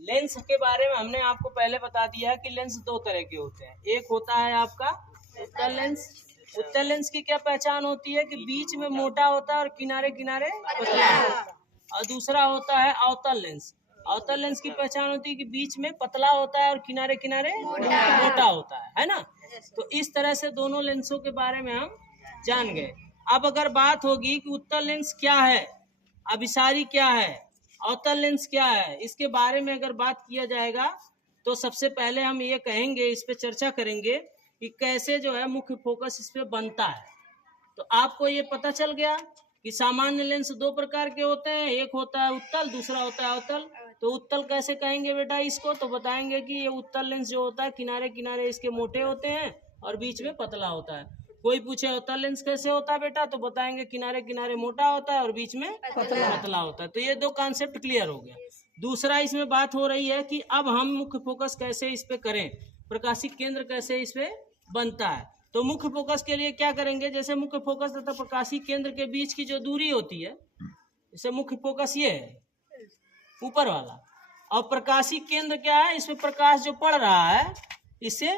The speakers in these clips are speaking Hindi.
लेंस के बारे में हमने आपको पहले बता दिया है कि लेंस दो तरह के होते हैं। एक होता है आपका उत्तल लेंस। उत्तल लेंस की क्या पहचान होती है कि बीच में मोटा होता है और किनारे किनारे पतला होता है। और दूसरा होता है अवतल लेंस। अवतल लेंस की पहचान होती है कि बीच में पतला होता है और किनारे किनारे मोटा होता है ना। तो इस तरह से दोनों लेंसों के बारे में हम जान गए। अब अगर बात होगी कि उत्तल लेंस क्या है, अभिसारी क्या है, अवतल लेंस क्या है, इसके बारे में अगर बात किया जाएगा तो सबसे पहले हम ये कहेंगे, इस पे चर्चा करेंगे कि कैसे जो है मुख्य फोकस इस पे बनता है। तो आपको ये पता चल गया कि सामान्य लेंस दो प्रकार के होते हैं, एक होता है उत्तल, दूसरा होता है अवतल। तो उत्तल कैसे कहेंगे बेटा इसको, तो बताएंगे कि ये उत्तल लेंस जो होता है किनारे किनारे इसके मोटे होते हैं और बीच में पतला होता है। कोई पूछे अवतल लेंस कैसे होता है बेटा, तो बताएंगे किनारे किनारे मोटा होता है और बीच में पतला होता है। तो ये दो कॉन्सेप्ट क्लियर हो गया। दूसरा इसमें बात हो रही है कि अब हम मुख्य फोकस कैसे इस पे करें, प्रकाशिक केंद्र कैसे इस पे बनता है। तो मुख्य फोकस के लिए क्या करेंगे, जैसे मुख्य फोकस तथा प्रकाशिक केंद्र के बीच की जो दूरी होती है, जैसे मुख्य फोकस ये है ऊपर वाला, और प्रकाशिक केंद्र क्या है, इसमें प्रकाश जो पड़ रहा है इससे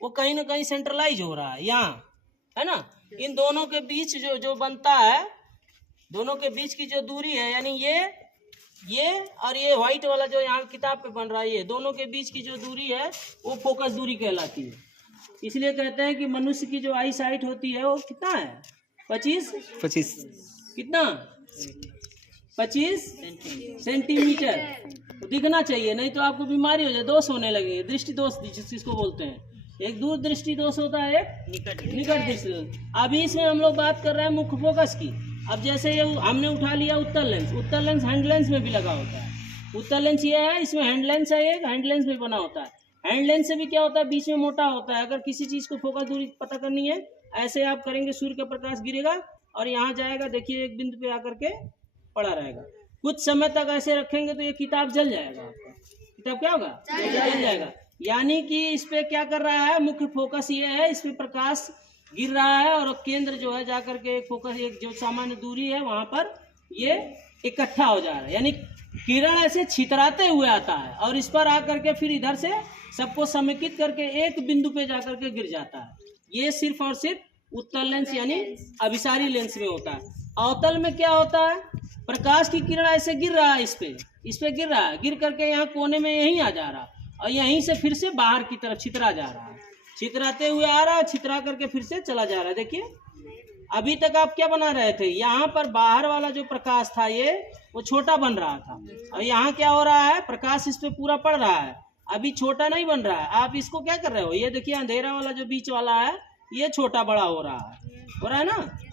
वो कहीं ना कहीं सेंट्रलाइज हो रहा है यहाँ, है ना। इन दोनों के बीच जो बनता है, दोनों के बीच की जो दूरी है, यानी ये और ये व्हाइट वाला जो यहाँ किताब पे बन रहा है, ये दोनों के बीच की जो दूरी है वो फोकस दूरी कहलाती है। इसलिए कहते हैं कि मनुष्य की जो आई साइट होती है वो कितना है, 25 कितना 25 सेंटीमीटर दिखना चाहिए, नहीं तो आपको बीमारी हो जाए, दोष होने लगेंगे, दृष्टि दोष जिसको बोलते हैं। एक दूर दृष्टि दोष होता है, एक निकट दृष्टि दोष। अभी इसमें हम लोग बात कर रहे हैं मुख्य फोकस की। अब जैसे ये हमने उठा लिया उत्तल लेंस, उत्तल लेंस हैंड लेंस में भी लगा होता है। उत्तल लेंस ये है, इसमें हैंड लेंस है, एक हैंड लेंस में बना होता है। हैंड लेंस से भी क्या होता है, बीच में मोटा होता है। अगर किसी चीज को फोकस दूरी पता करनी है, ऐसे आप करेंगे, सूर्य का प्रकाश गिरेगा और यहाँ जाएगा, देखिए एक बिंदु पे आकर के पड़ा रहेगा। कुछ समय तक ऐसे रखेंगे तो ये किताब जल जाएगा, आपका किताब क्या होगा, जल जाएगा। यानी कि इस पे क्या कर रहा है, मुख्य फोकस ये है, इस पे प्रकाश गिर रहा है और केंद्र जो है जाकर के फोकस, एक जो सामान्य दूरी है वहां पर ये इकट्ठा हो जा रहा है। यानी किरण ऐसे छितराते हुए आता है और इस पर आकर के फिर इधर से सबको समेकित करके एक बिंदु पे जाकर के गिर जाता है। ये सिर्फ और सिर्फ उत्तल लेंस यानी अभिसारी लेंस में होता है। अवतल में क्या होता है, प्रकाश की किरण ऐसे गिर रहा है, इस पे गिर रहा है, गिर करके यहाँ कोने में यहीं आ जा रहा है और यहीं से फिर से बाहर की तरफ छितरा जा रहा है, छितराते हुए आ रहा है, छितरा करके फिर से चला जा रहा है। देखिए अभी तक आप क्या बना रहे थे, यहाँ पर बाहर वाला जो प्रकाश था ये वो छोटा बन रहा था और यहाँ क्या हो रहा है, प्रकाश इस पे पूरा पड़ रहा है, अभी छोटा नहीं बन रहा है। आप इसको क्या कर रहे हो, ये देखिए अंधेरा वाला जो बीच वाला है ये छोटा बड़ा हो रहा है ना।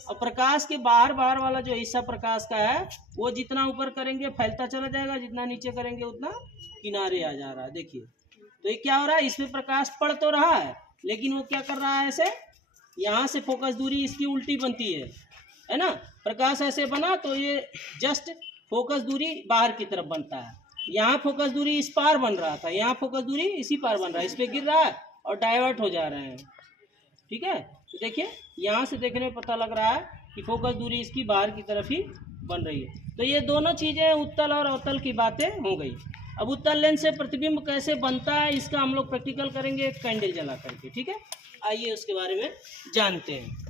और प्रकाश के बाहर वाला जो हिस्सा प्रकाश का है वो जितना ऊपर करेंगे फैलता चला जाएगा, जितना नीचे करेंगे उतना किनारे आ जा रहा है। देखिए तो ये क्या हो रहा है, इसमें प्रकाश पड़ तो रहा है लेकिन वो क्या कर रहा है, ऐसे यहाँ से फोकस दूरी इसकी उल्टी बनती है ना। प्रकाश ऐसे बना तो ये जस्ट फोकस दूरी बाहर की तरफ बनता है। यहाँ फोकस दूरी इस पार बन रहा था, यहाँ फोकस दूरी इसी पार बन रहा है, इस पे गिर रहा है और डाइवर्ट हो जा रहे हैं। ठीक है, तो देखिए यहाँ से देखने में पता लग रहा है कि फोकस दूरी इसकी बाहर की तरफ ही बन रही है। तो ये दोनों चीजें उत्तल और अवतल की बातें हो गई। अब उत्तल लेंस से प्रतिबिंब कैसे बनता है इसका हम लोग प्रैक्टिकल करेंगे, एक कैंडल जला करके। ठीक है, आइए उसके बारे में जानते हैं।